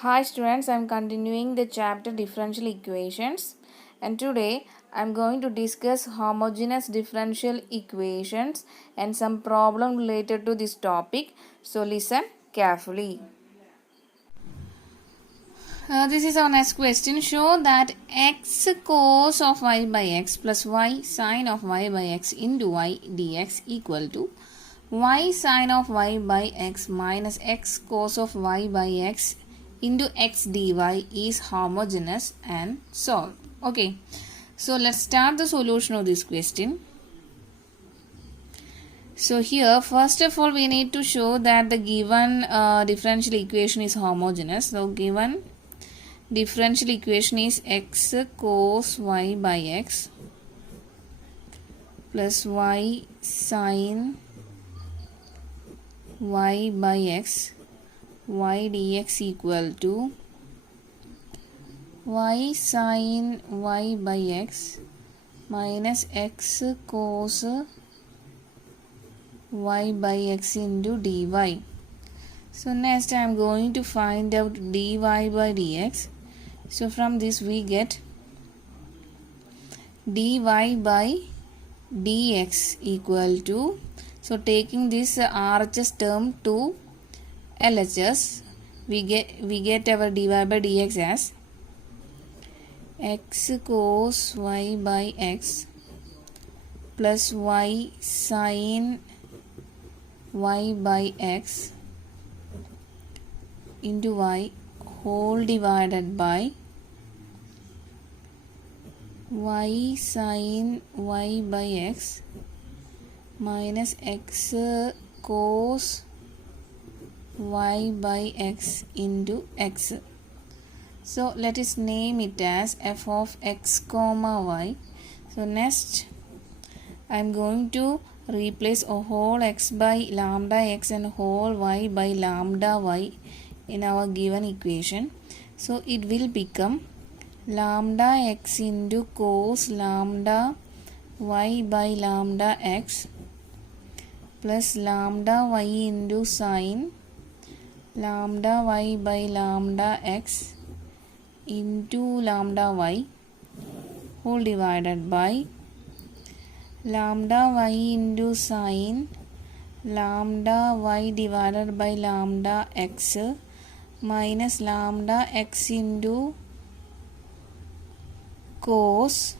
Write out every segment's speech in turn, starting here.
Hi students, I am continuing the chapter differential equations, and today I am going to discuss homogeneous differential equations and some problem related to this topic. So listen carefully. This is our next question. Show that x cos of y by x plus y sin of y by x into y dx equal to y sin of y by x minus x cos of y by x into x dy is homogeneous and solve. Okay, so let's start the solution of this question. So here first of all we need to show that the given differential equation is homogeneous. So given differential equation is x cos y by x plus y sin y by x y dx equal to y sin y by x minus x cos y by x into dy. So next I am going to find out dy by dx. So from this we get dy by dx equal to, so taking this RHS term to LHS, we get our dy by dx as x cos y by x plus y sin y by x into y whole divided by y sin y by x minus x cos y by x into x. So let us name it as f of x comma y. So next I am going to replace a whole x by lambda x and whole y by lambda y in our given equation. So it will become lambda x into cos lambda y by lambda x plus lambda y into sin lambda y by lambda x into lambda y whole divided by lambda y into sin lambda y divided by lambda x minus lambda x into cos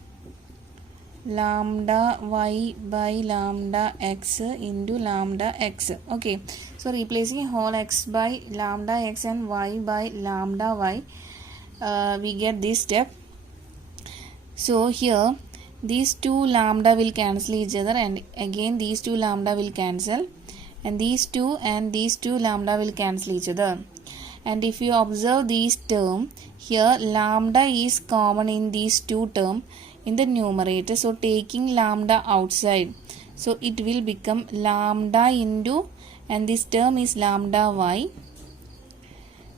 lambda y by lambda x into lambda x. Okay, so replacing whole x by lambda x and y by lambda y, we get this step. So here these two lambda will cancel each other, and again these two lambda will cancel, and these two lambda will cancel each other. And if you observe these term, here lambda is common in these two term in the numerator. So taking lambda outside, so it will become lambda into, and this term is lambda y.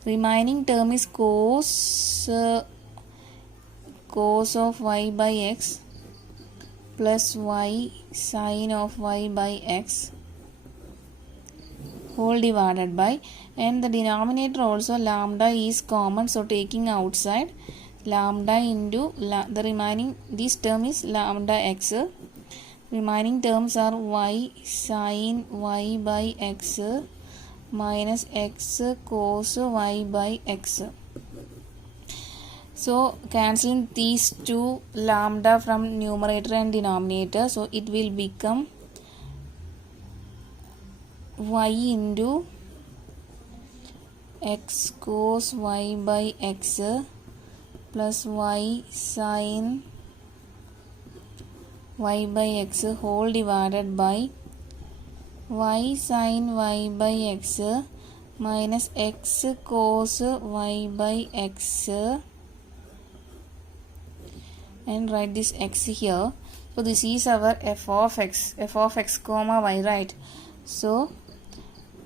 Remaining term is cos of y by x plus y sin of y by x whole divided by, and the denominator also lambda is common, so taking outside lambda into the remaining, this term is lambda x. Remaining terms are y sin y by x minus x cos y by x. So cancelling these two lambda from numerator and denominator, so it will become y into x cos y by x plus y sin y by x whole divided by y sin y by x minus x cos y by x, and write this x here. So this is our f of x comma y, right? So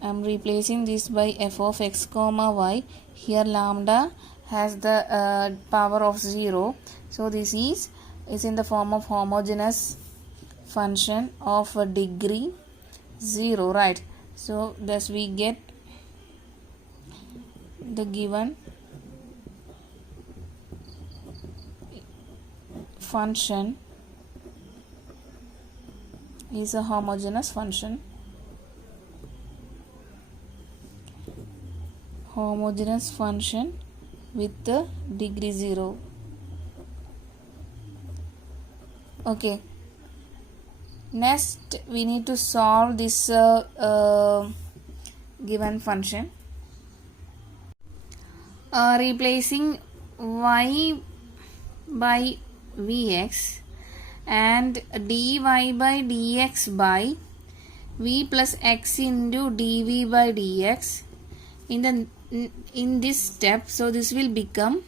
I am replacing this by f of x comma y. Here lambda has the power of 0, so this is in the form of homogeneous function of degree 0, right? So thus we get the given function is a homogeneous function. Homogeneous function with the degree 0. Okay. Next, we need to solve this given function. Replacing y by vx and dy by dx by v plus x into dv by dx in this step. So this will become,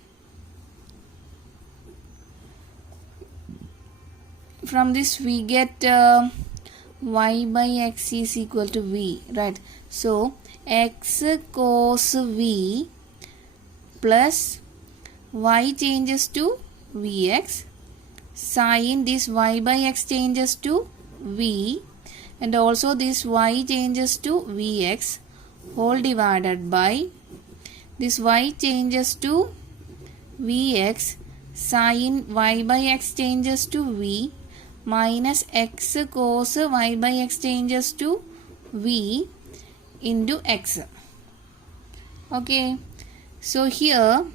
from this we get y by x is equal to v, right? So x cos v plus y changes to vx, sin this y by x changes to v, and also this y changes to vx, whole divided by this y changes to vx, sin y by x changes to v, minus x cos y by x changes to v into x. Okay, so here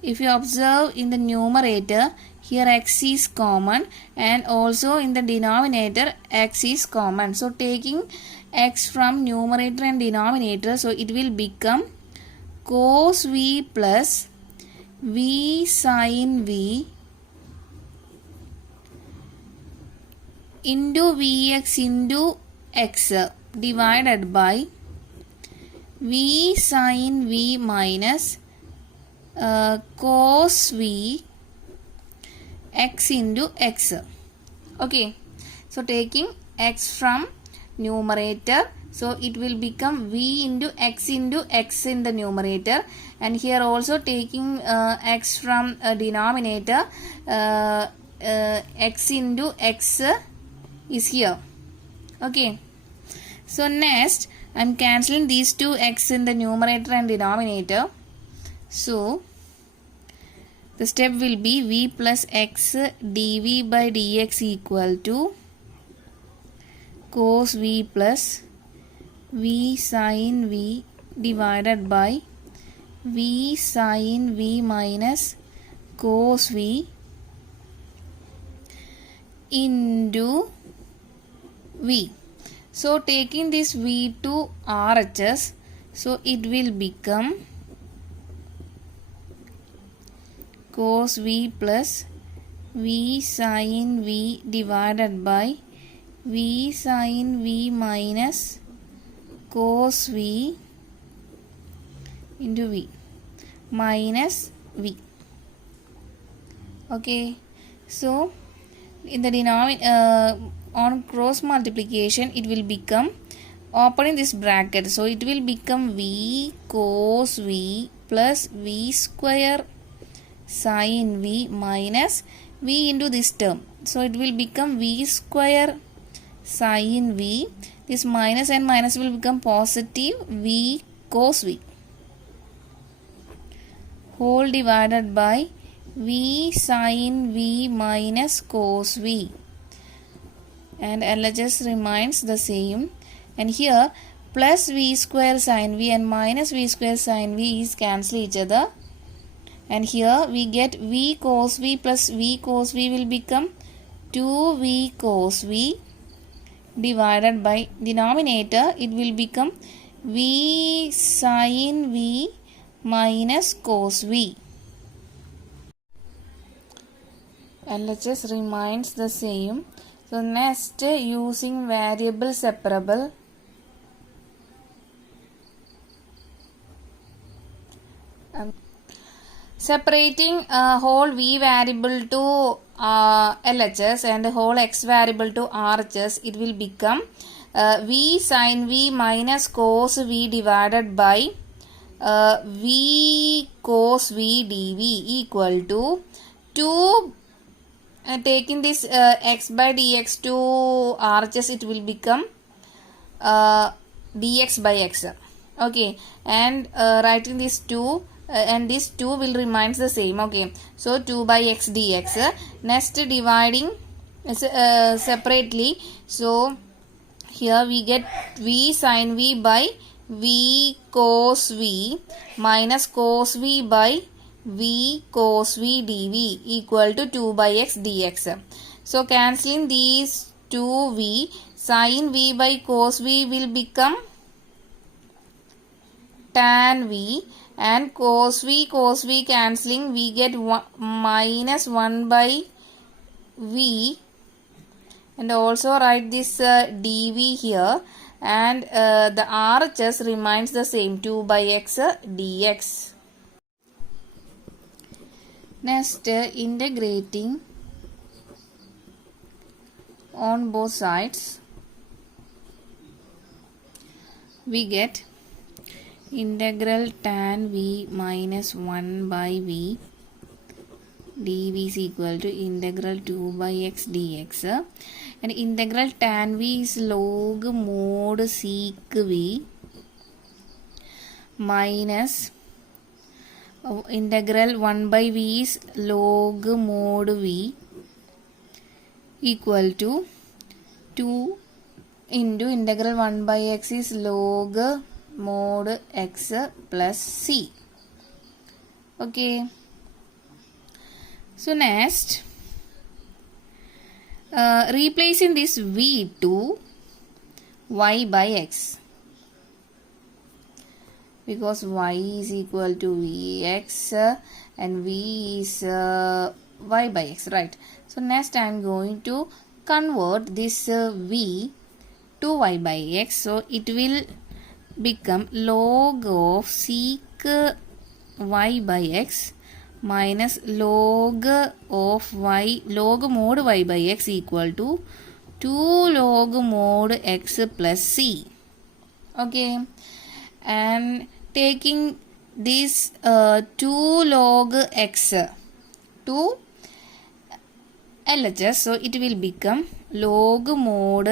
if you observe in the numerator, here x is common, and also in the denominator x is common. So taking x from numerator and denominator, so it will become cos v plus v sin v into vx into x divided by v sin v minus cos v x into x. Okay, so taking x from numerator, so it will become v into x in the numerator, and here also taking x from denominator, x into x is here. Okay, so next I am cancelling these two x in the numerator and denominator. So the step will be v plus x dv by dx equal to cos v plus v sin v divided by v sin v minus cos v into v. So taking this v to RHS, so it will become cos v plus v sin v divided by v sin v minus cos v into v minus v. Okay, so in the denominator on cross multiplication it will become, opening this bracket, so it will become v cos v plus v square sin v minus v into this term, so it will become v square sin v, this minus and minus will become positive v cos v, whole divided by v sin v minus cos v, and LHS remains the same, and here plus v square sin v and minus v square sin v is cancel each other, and here we get v cos v plus v cos v will become 2v cos v divided by denominator, it will become v sin v minus cos v. LHS remains the same. So next, using variable separable, separating whole v variable to LHS and whole x variable to RHS, it will become v sin v minus cos v divided by v cos v dv equal to 2, taking this x by dx to RHS, it will become dx by x. Okay, and writing this 2 and this 2 will remains the same. Okay, so 2 by x dx. Next dividing separately, so here we get v sin v by v cos v minus cos v by v cos v dv equal to 2 by x dx. So cancelling these 2v, sin v by cos v will become tan v, and cos v cancelling, we get minus 1 by v, and also write this dv here, and the RHS remains the same, 2 by x dx. Next, integrating on both sides, we get integral tan v minus 1 by v dv is equal to integral 2 by x dx, and integral tan v is log mod sec v minus integral 1 by v is log mod v equal to 2 into integral 1 by x is log mod x plus c. Okay, so next replacing this v to y by x, because y is equal to vx and v is y by x, right? So next I am going to convert this v to y by x, so it will become log of sec y by x minus log of y, log mod y by x equal to 2 log mod x plus c. Okay, and taking this 2 log x to LHS, so it will become log mod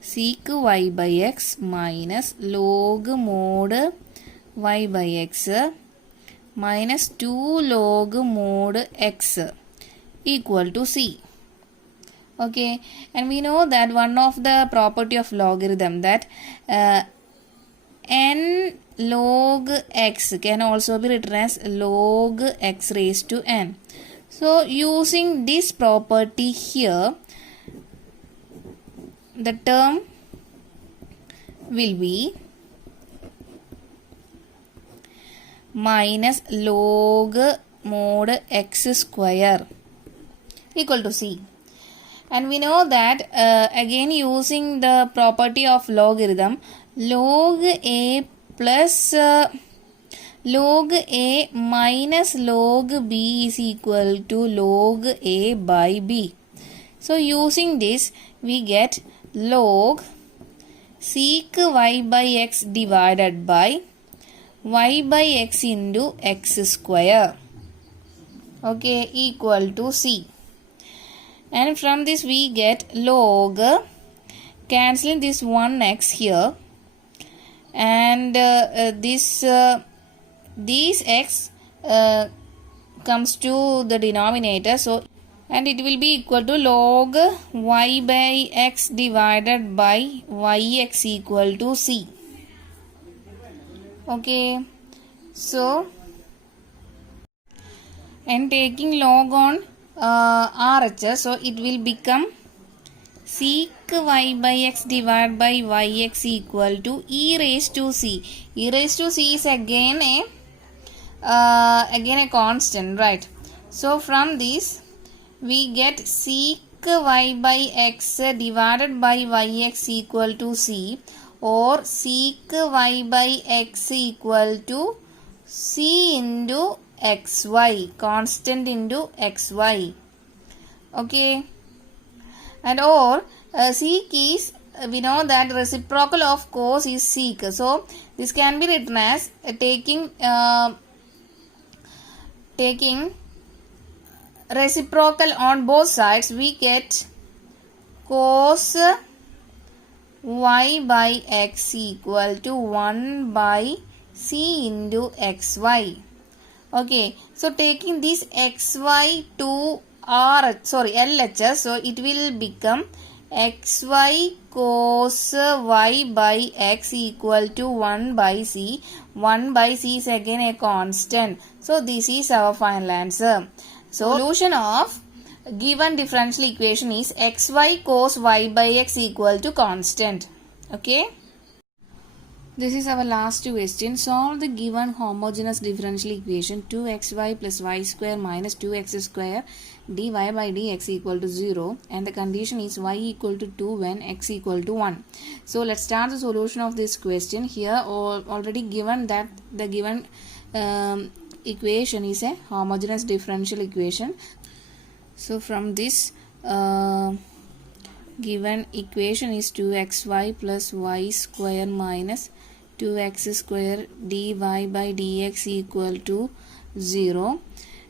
sec y by x minus log mod y by x minus 2 log mod x equal to c. Okay, and we know that one of the property of logarithm, that n log x can also be written as log x raised to n. So using this property here, the term will be minus log mod x square equal to c. And we know that again using the property of logarithm, log a plus log a minus log b is equal to log a by b. So using this we get log sec y by x divided by y by x into x square, okay, equal to c. And from this we get log, cancelling this 1x here, and this x comes to the denominator, so and it will be equal to log y by x divided by yx equal to c. Okay, so and taking log on RHS, so it will become sec y by x divided by yx equal to e raised to c. E raised to c is again a constant, right? So from this we get sec y by x divided by yx equal to c, or sec y by x equal to c into xy, constant into xy. Okay, and or sec is, we know that reciprocal of cos is sec, so this can be written as taking reciprocal on both sides, we get cos y by x equal to 1 by c into xy. Okay, so taking this xy to LHS, so it will become xy cos y by x equal to 1 by c. 1 by c is again a constant. So this is our final answer. So solution of given differential equation is xy cos y by x equal to constant. Okay. This is our last question. Solve the given homogeneous differential equation 2xy plus y square minus 2x square dy by dx equal to 0, and the condition is y equal to 2 when x equal to 1. So let's start the solution of this question. Here already given that the given equation is a homogeneous differential equation. So from this given equation is 2xy plus y square minus 2x square dy by dx equal to 0.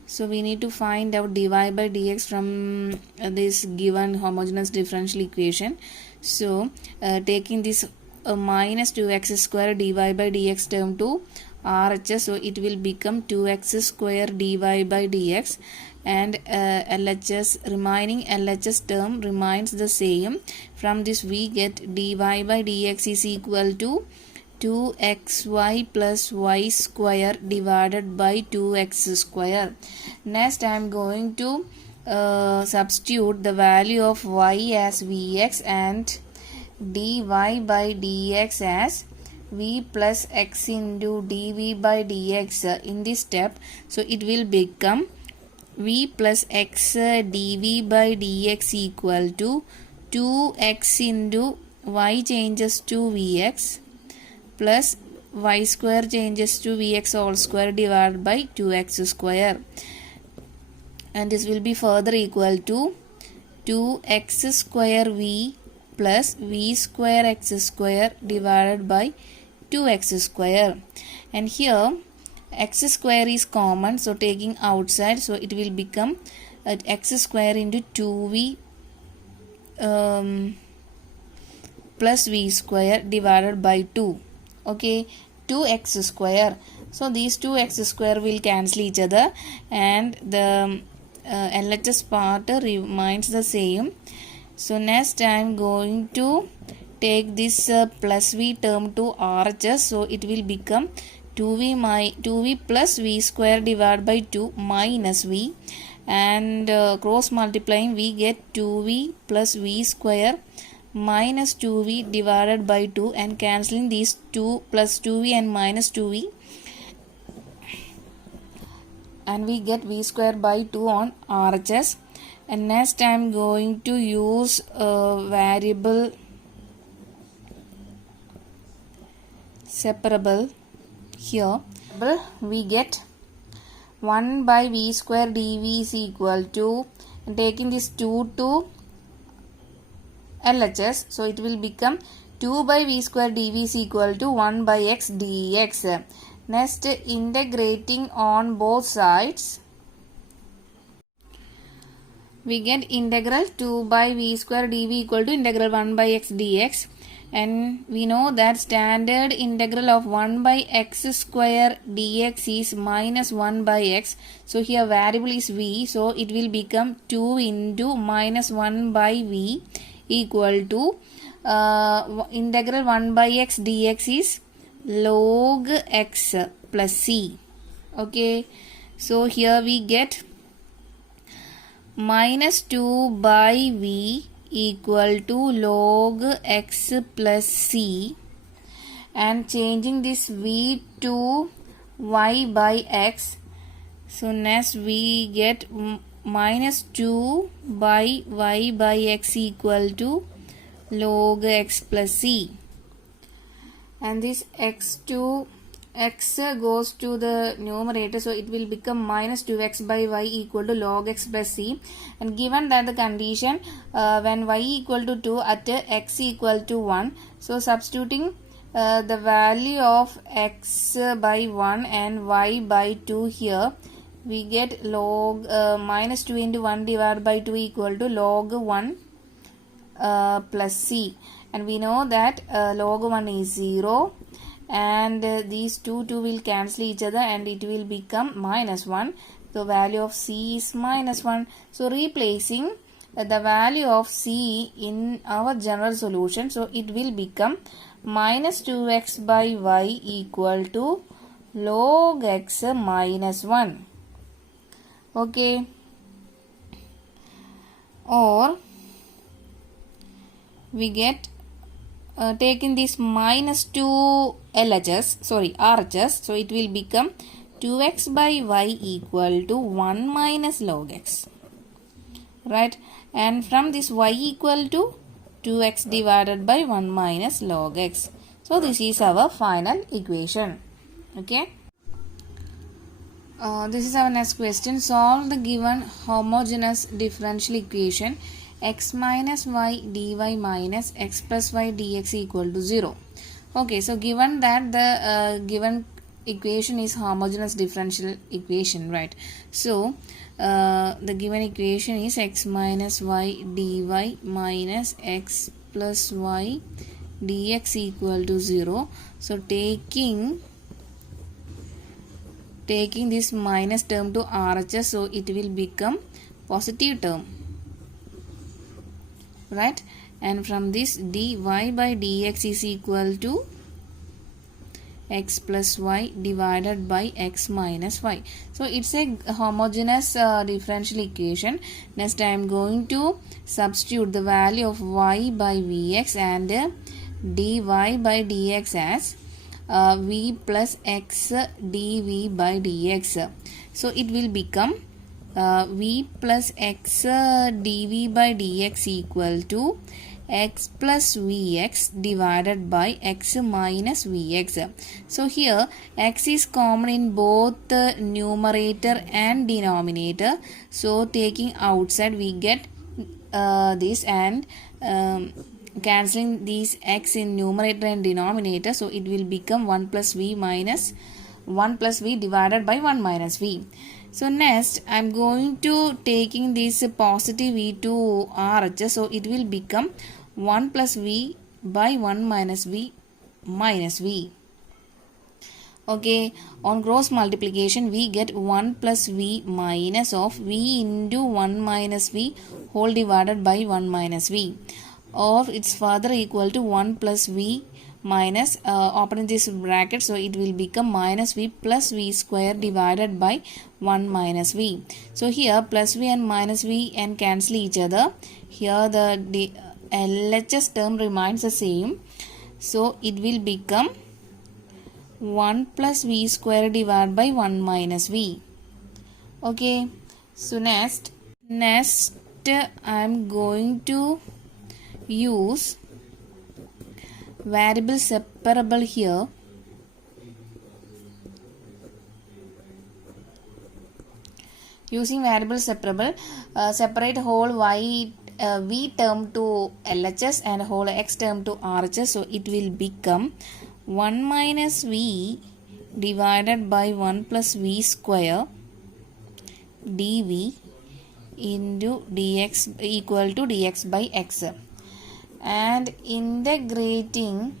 So we need to find out dy by dx from this given homogeneous differential equation. So taking this minus 2x square dy by dx term to RHS, so it will become 2x square dy by dx, and LHS remaining LHS term remains the same. From this we get dy by dx is equal to 2xy plus y square divided by 2x square. Next I am going to substitute the value of y as vx and dy by dx as v plus x into dv by dx in this step. So it will become v plus x dv by dx equal to 2x into y changes to vx plus y square changes to vx whole square divided by 2x square, and this will be further equal to 2x square v plus v square x square divided by 2x square, and here x square is common, so taking outside, so it will become x square into 2v plus v square divided by 2. Okay, 2x square. So these 2x square will cancel each other, and the LHS part remains the same. So next I am going to take this plus v term to RHS, so it will become 2v plus v square divided by 2 minus v, and cross multiplying we get 2v plus v square minus 2v divided by 2, and cancelling these 2 plus 2v and minus 2v, and we get v square by 2 on RHS. And next I am going to use variable separable. Here we get 1 by v square dv is equal to, and taking this 2 to LHS, so it will become 2 by v square dv is equal to 1 by x dx. Next, integrating on both sides, we get integral 2 by v square dv equal to integral 1 by x dx, and we know that standard integral of 1 by x square dx is minus 1 by x. So here variable is v, so it will become 2 into minus 1 by v equal to integral 1 by x dx is log x plus c. Okay, so here we get minus 2 by v equal to log x plus c, and changing this v to y by x, so next we get minus 2 by y by x equal to log x plus c, and this x goes to the numerator, so it will become minus 2x by y equal to log x plus c. And given that the condition when y equal to 2 at x equal to 1, so substituting the value of x by 1 and y by 2 here, we get log minus 2 into 1 divided by 2 equal to log 1 plus c, and we know that log 1 is 0, and these two will cancel each other and it will become minus 1. The value of c is minus 1. So replacing the value of c in our general solution, so it will become minus 2x by y equal to log x minus 1. Okay, or we get taking this minus 2 RHS, so it will become 2x by y equal to 1 minus log x, right? And from this y equal to 2x divided by 1 minus log x. So this is our final equation. Okay. This is our next question. Solve the given homogeneous differential equation x minus y dy minus x plus y dx equal to 0. Okay, so given that the given equation is homogeneous differential equation, right? So the given equation is x minus y dy minus x plus y dx equal to 0. So taking this minus term to RHS, so it will become positive term, right? And from this dy by dx is equal to x plus y divided by x minus y. So it's a homogeneous differential equation. Next I am going to substitute the value of y by vx and dy by dx as v plus x dv by dx. So it will become v plus x dv by dx equal to x plus vx divided by x minus vx. So here x is common in both the numerator and denominator. So taking outside we get this and cancelling these x in numerator and denominator. So it will become 1 plus v minus 1 plus v divided by 1 minus v. So next I am going to taking this positive v to RHS. So it will become 1 plus v by 1 minus v minus v. Okay, on cross multiplication we get 1 plus v minus of v into 1 minus v whole divided by 1 minus v, or it's further equal to 1 plus v minus opening this bracket, so it will become minus v plus v square divided by 1 minus v. So here plus v and minus v and cancel each other. Here the LHS term remains the same, so it will become 1 plus v square divided by 1 minus v. Okay, so next I am going to use variable separable here. Using variable separable, separate whole y v term to LHS and whole x term to RHS. So it will become 1 minus v divided by 1 plus v square dv into dx equal to dx by x. And integrating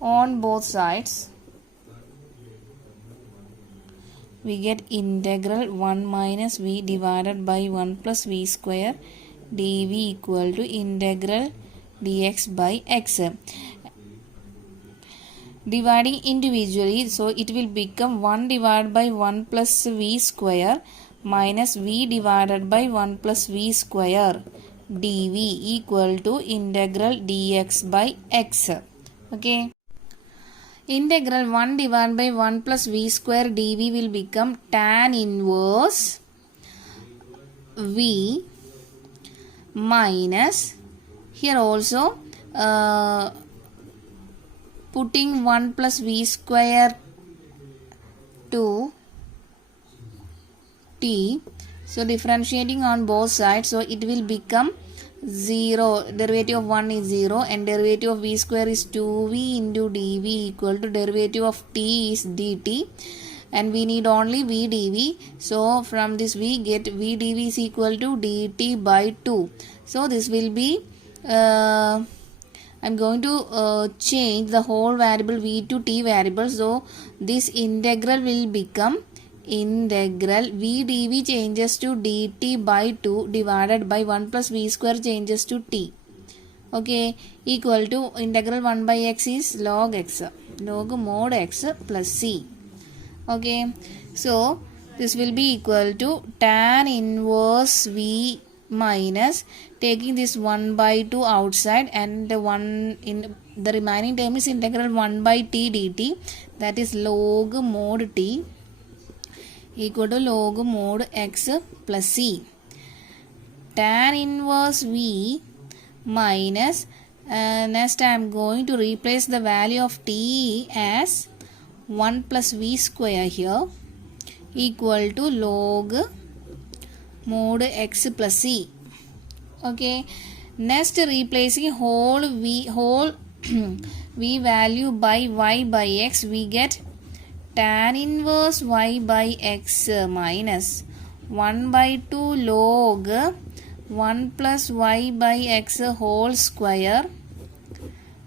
on both sides we get integral 1 minus v divided by 1 plus v square dv equal to integral dx by x. Dividing individually, so it will become 1 divided by 1 plus v square minus v divided by 1 plus v square dv equal to integral dx by x. Okay. Integral 1 divided by 1 plus v square dv will become tan inverse v minus, here also putting 1 plus v square to t. So differentiating on both sides, so it will become 0. Derivative of 1 is 0 and derivative of v square is 2v into dv equal to derivative of t is dt, and we need only v dv. So from this we get v dv is equal to dt by 2. So this will be I'm going to change the whole variable v to t variable. So this integral will become integral v dv changes to dt by 2 divided by 1 plus v square changes to t. Okay, equal to integral 1 by x is log x, log mod x plus c. Okay, so this will be equal to tan inverse v minus taking this 1 by 2 outside, and the 1 in the remaining term is integral 1 by t dt, that is log mod t equal to log mod x plus c. Tan inverse v minus next I am going to replace the value of t as 1 plus v square here equal to log mod x plus c. Okay, next replacing whole v value by y by x, we get tan inverse y by x minus 1 by 2 log 1 plus y by x whole square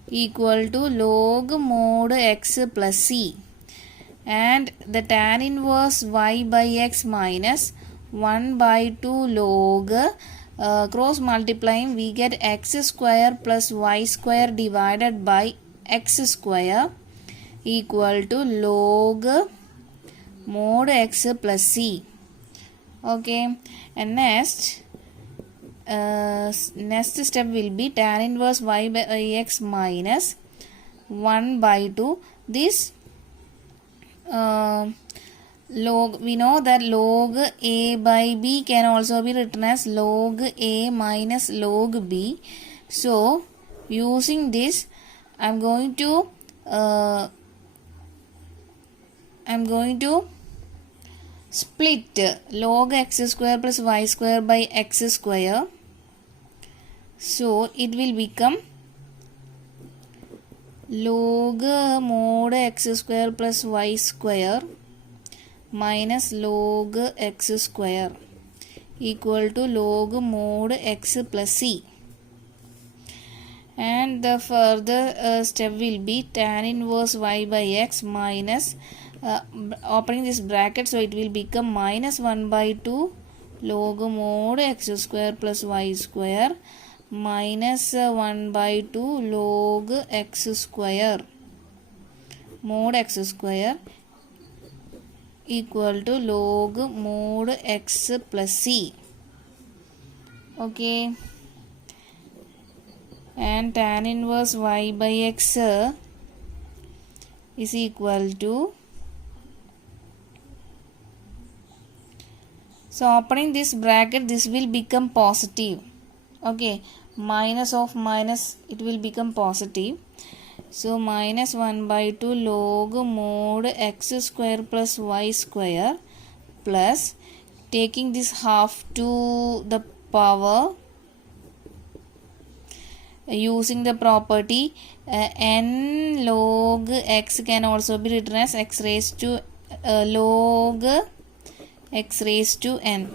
equal to log mod x plus c. And the tan inverse y by x minus 1 by 2 log cross multiplying, we get x square plus y square divided by x square equal to log mod x plus c. Okay, and next step will be tan inverse y by x minus 1 by 2. This log, we know that log a by b can also be written as log a minus log b. So using this I'm going to split log x square plus y square by x square. So it will become log mod x square plus y square minus log x square equal to log mod x plus c. And the further step will be tan inverse y by x minus opening this bracket, so it will become minus 1 by 2 log mod x square plus y square minus 1 by 2 log x square mod x square equal to log mod x plus c. Okay, and tan inverse y by x is equal to, so opening this bracket, this will become positive. Okay, minus of minus, it will become positive. So minus 1 by 2 log mod x square plus y square plus taking this half to the power using the property n log x can also be written as x raised to log x raised to n.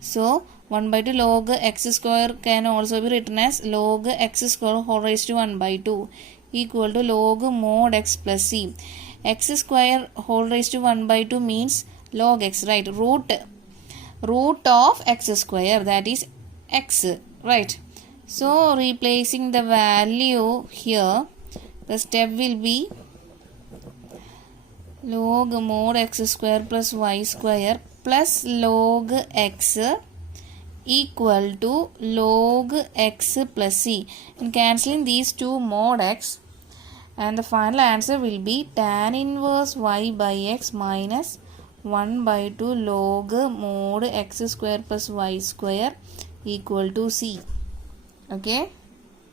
So 1 by 2 log x square can also be written as log x square whole raised to 1 by 2 equal to log mod x plus c. X square whole raised to 1 by 2 means log x, right? Root of x square, that is x, right? So replacing the value here, the step will be log mod x square plus y square plus log x equal to log x plus c, and cancelling these two mod x, and the final answer will be tan inverse y by x minus 1 by 2 log mod x square plus y square equal to c. Okay.